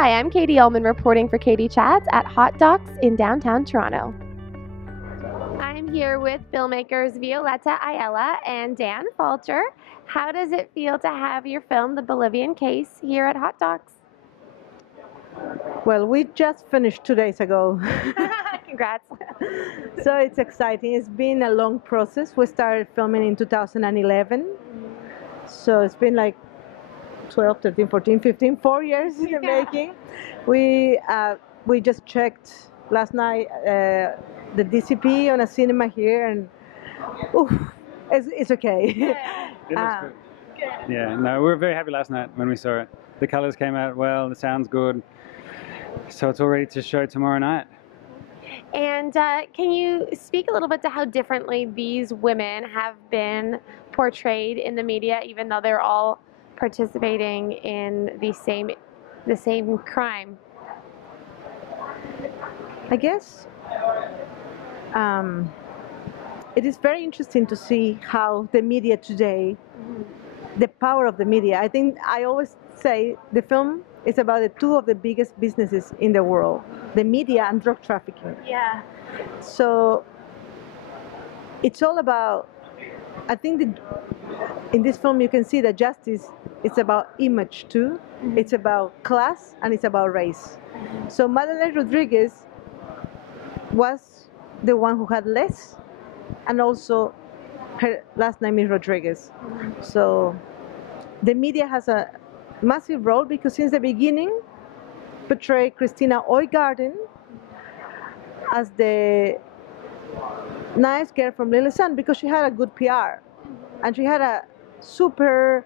Hi, I'm Katie Uhlmann reporting for Katie Chats at hotDOCS in downtown Toronto. I'm here with filmmakers Violeta Ayala and Dan Falter. How does it feel to have your film, The Bolivian Case, here at hotDOCS? Well, we just finished 2 days ago. Congrats. So it's exciting. It's been a long process. We started filming in 2011. So it's been like 12, 13, 14, 15, 4 years in the making. We just checked last night the DCP on a cinema here, and oof, it's okay. It looks good. Yeah, no, we were very happy last night when we saw it. The colors came out well, the sound's good. So it's all ready to show tomorrow night. And can you speak a little bit to how differently these women have been portrayed in the media, even though they're all participating in the same crime? I guess it is very interesting to see how the media today, the power of the media. I think I always say the film is about the two of the biggest businesses in the world, the media and drug trafficking. Yeah. So it's all about, I think that in this film you can see that justice is about image too. It's about class and it's about race. So Madeleine Rodriguez was the one who had less, and also her last name is Rodriguez. So the media has a massive role because since the beginning portrayed Christina Oygarden as the nice girl from Little Sun because she had a good PR and she had a super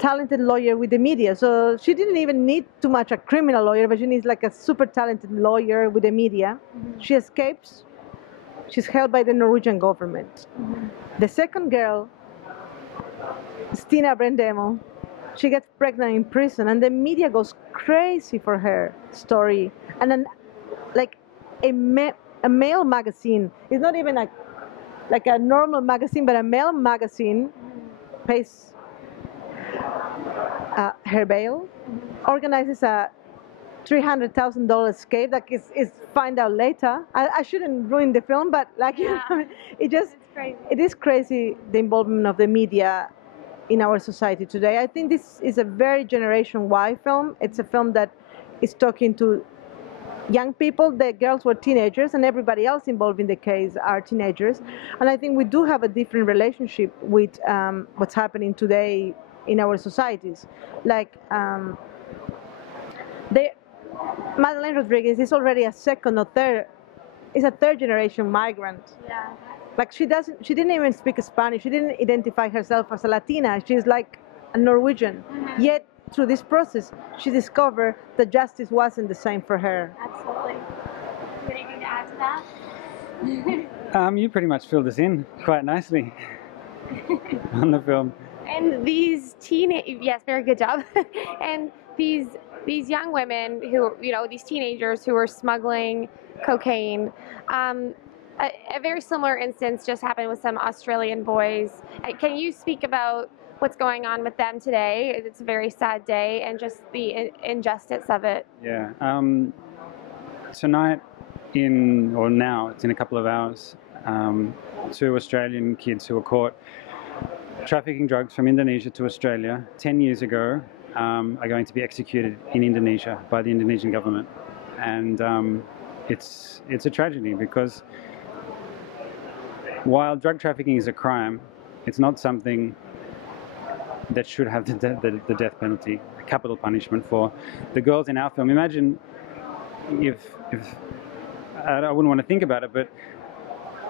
talented lawyer with the media. So she didn't even need too much a criminal lawyer, but she needs like a super talented lawyer with the media. She escapes. She's held by the Norwegian government. The second girl, Stina Brendemo, she gets pregnant in prison, and the media goes crazy for her story. And then, like a male magazine, it's not even like a normal magazine, but a male magazine pays her bail, organizes a $300,000 escape that is find out later. I shouldn't ruin the film, but like it is crazy the involvement of the media in our society today. I think this is a very Generation Y film. It's a film that is talking to young people. The girls were teenagers, and everybody else involved in the case are teenagers. And I think we do have a different relationship with what's happening today in our societies. Like Madeleine Rodriguez is already a second or third, is a third generation migrant. Yeah. Like she didn't even speak Spanish. She didn't identify herself as a Latina. She's like a Norwegian. Yet through this process, she discovered that justice wasn't the same for her. Absolutely. Anything to add to that? You pretty much filled us in quite nicely on the film. And these yes, very good job. And these young women who, these teenagers who were smuggling cocaine. A very similar instance just happened with some Australian boys. Can you speak about what's going on with them today? It's a very sad day, and just the injustice of it. Yeah. Tonight, now, it's in a couple of hours, 2 Australian kids who were caught trafficking drugs from Indonesia to Australia 10 years ago are going to be executed in Indonesia by the Indonesian government. And it's a tragedy because while drug trafficking is a crime, it's not something that should have the death penalty, capital punishment for the girls in our film. Imagine if I wouldn't want to think about it, but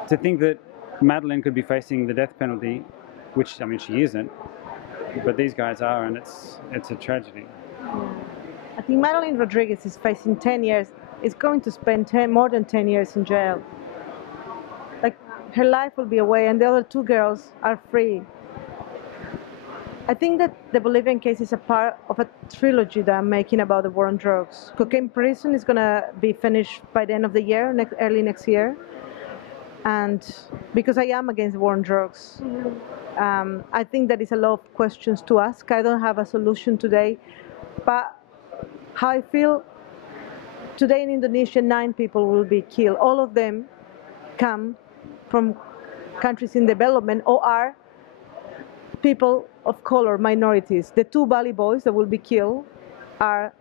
to think that Madeleine could be facing the death penalty, which, I mean, she isn't, but these guys are, and it's a tragedy. I think Madeleine Rodriguez is facing 10 years, is going to spend more than 10 years in jail. Like, her life will be away, and the other 2 girls are free. I think that the Bolivian Case is a part of a trilogy that I'm making about the war on drugs. Cocaine Prison is going to be finished by the end of the year, early next year. And because I am against the war on drugs, I think there is a lot of questions to ask. I don't have a solution today, but how I feel today in Indonesia, 9 people will be killed. All of them come from countries in development or are people of color, minorities. The 2 Bali boys that will be killed are,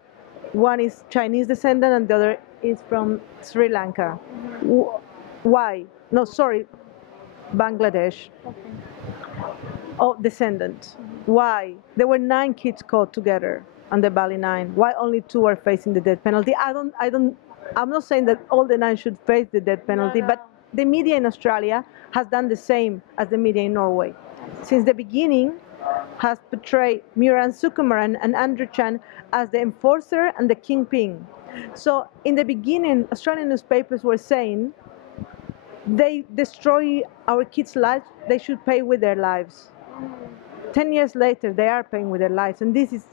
one is Chinese descendant and the other is from Sri Lanka. Why? No, sorry, Bangladesh. Of descendant. Why? There were 9 kids caught together on the Bali Nine. Why only 2 are facing the death penalty? I'm not saying that all the 9 should face the death penalty, No. but the media in Australia has done the same as the media in Norway. Since the beginning, has portrayed Miran Sukumaran and Andrew Chan as the enforcer and the kingpin. So in the beginning, Australian newspapers were saying they destroy our kids' lives, they should pay with their lives. 10 years later, they are paying with their lives, and this is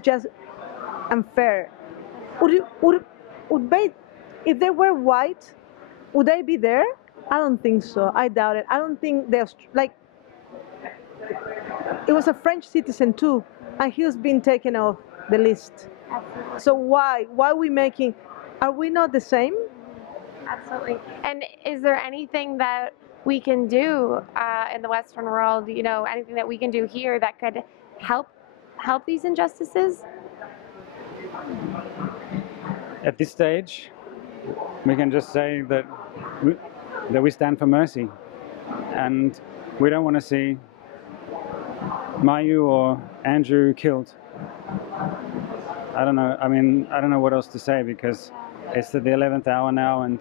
just unfair. If they were white, would they be there? I don't think so. I doubt it. I don't think they're like. It was a French citizen too, and he's been taken off the list. So why are we making? Are we not the same? Absolutely. And is there anything that we can do in the Western world, you know, anything that we can do here that could help these injustices? At this stage, we can just say that we stand for mercy, and we don't want to see Mayu or Andrew killed. I don't know. I mean, I don't know what else to say, because it's at the 11th hour now, and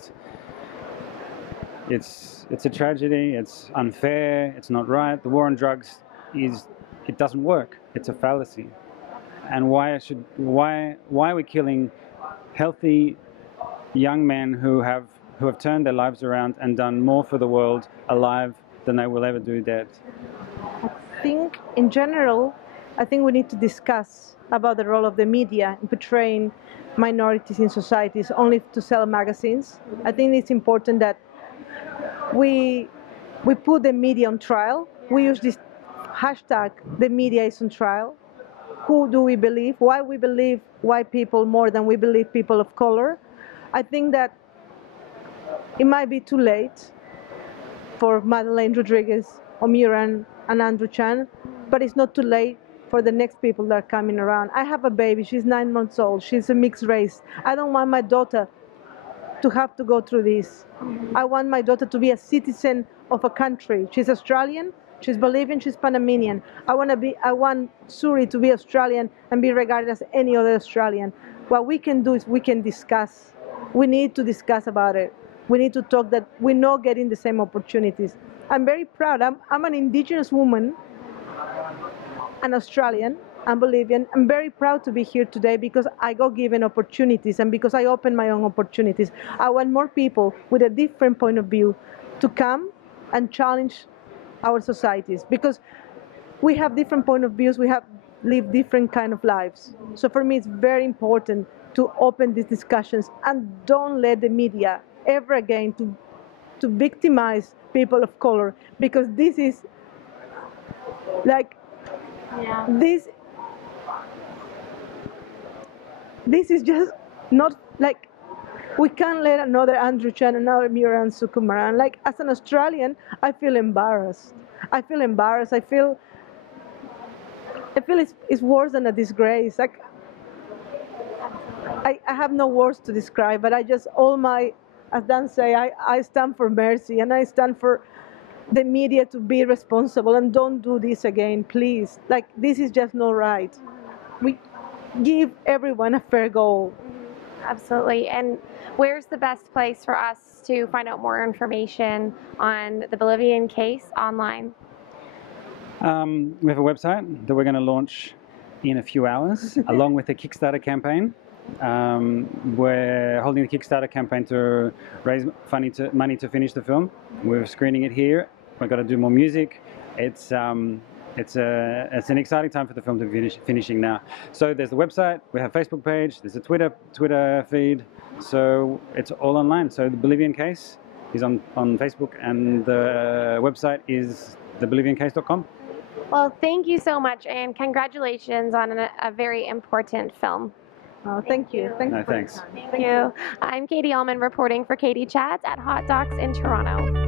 it's a tragedy. It's unfair. It's not right. The war on drugs it doesn't work. It's a fallacy. And why are we killing healthy young men who have turned their lives around and done more for the world alive than they will ever do dead? I think in general, I think we need to discuss about the role of the media in portraying minorities in societies only to sell magazines. I think it's important that we put the media on trial. We use this hashtag, the media is on trial. Who do we believe? Why we believe white people more than we believe people of color? I think that it might be too late for Madeleine Rodriguez, Omiran, and Andrew Chan, but it's not too late for the next people that are coming around. I have a baby, she's 9 months old, she's a mixed race. I don't want my daughter to have to go through this. I want my daughter to be a citizen of a country. She's Australian, she's Bolivian, she's Panamanian. I want Suri to be Australian and be regarded as any other Australian. What we can do is we can discuss. We need to discuss about it. We need to talk that we're not getting the same opportunities. I'm very proud. I'm an indigenous woman, an Australian, I'm Bolivian. I'm very proud to be here today because I got given opportunities and because I opened my own opportunities. I want more people with a different point of view to come and challenge our societies, because we have different point of views, we have lived different kind of lives. So for me, it's very important to open these discussions and don't let the media ever again to victimize people of color, because this is like this is just not like, we can't let another Andrew Chan, another Miran Sukumaran. Like, as an Australian, I feel embarrassed. I feel it's worse than a disgrace. Like, I have no words to describe, but I just, as Dan say, I stand for mercy, and I stand for the media to be responsible and don't do this again, please. Like, this is just not right. We give everyone a fair go. Absolutely. And where's the best place for us to find out more information on the Bolivian case online? We have a website that we're going to launch in a few hours, along with a Kickstarter campaign. We're holding a Kickstarter campaign to raise money to finish the film. We're screening it here. We've got to do more music. It's an exciting time for the film to be finishing now. So there's the website, we have a Facebook page, there's a Twitter feed, so it's all online. So the Bolivian Case is on Facebook, and the website is theboliviancase.com. Well, thank you so much, and congratulations on a very important film. Oh, thank you. Thanks No, for your thanks. time. Thank you. I'm Katie Uhlmann reporting for Katie Chats at hotDOCS in Toronto.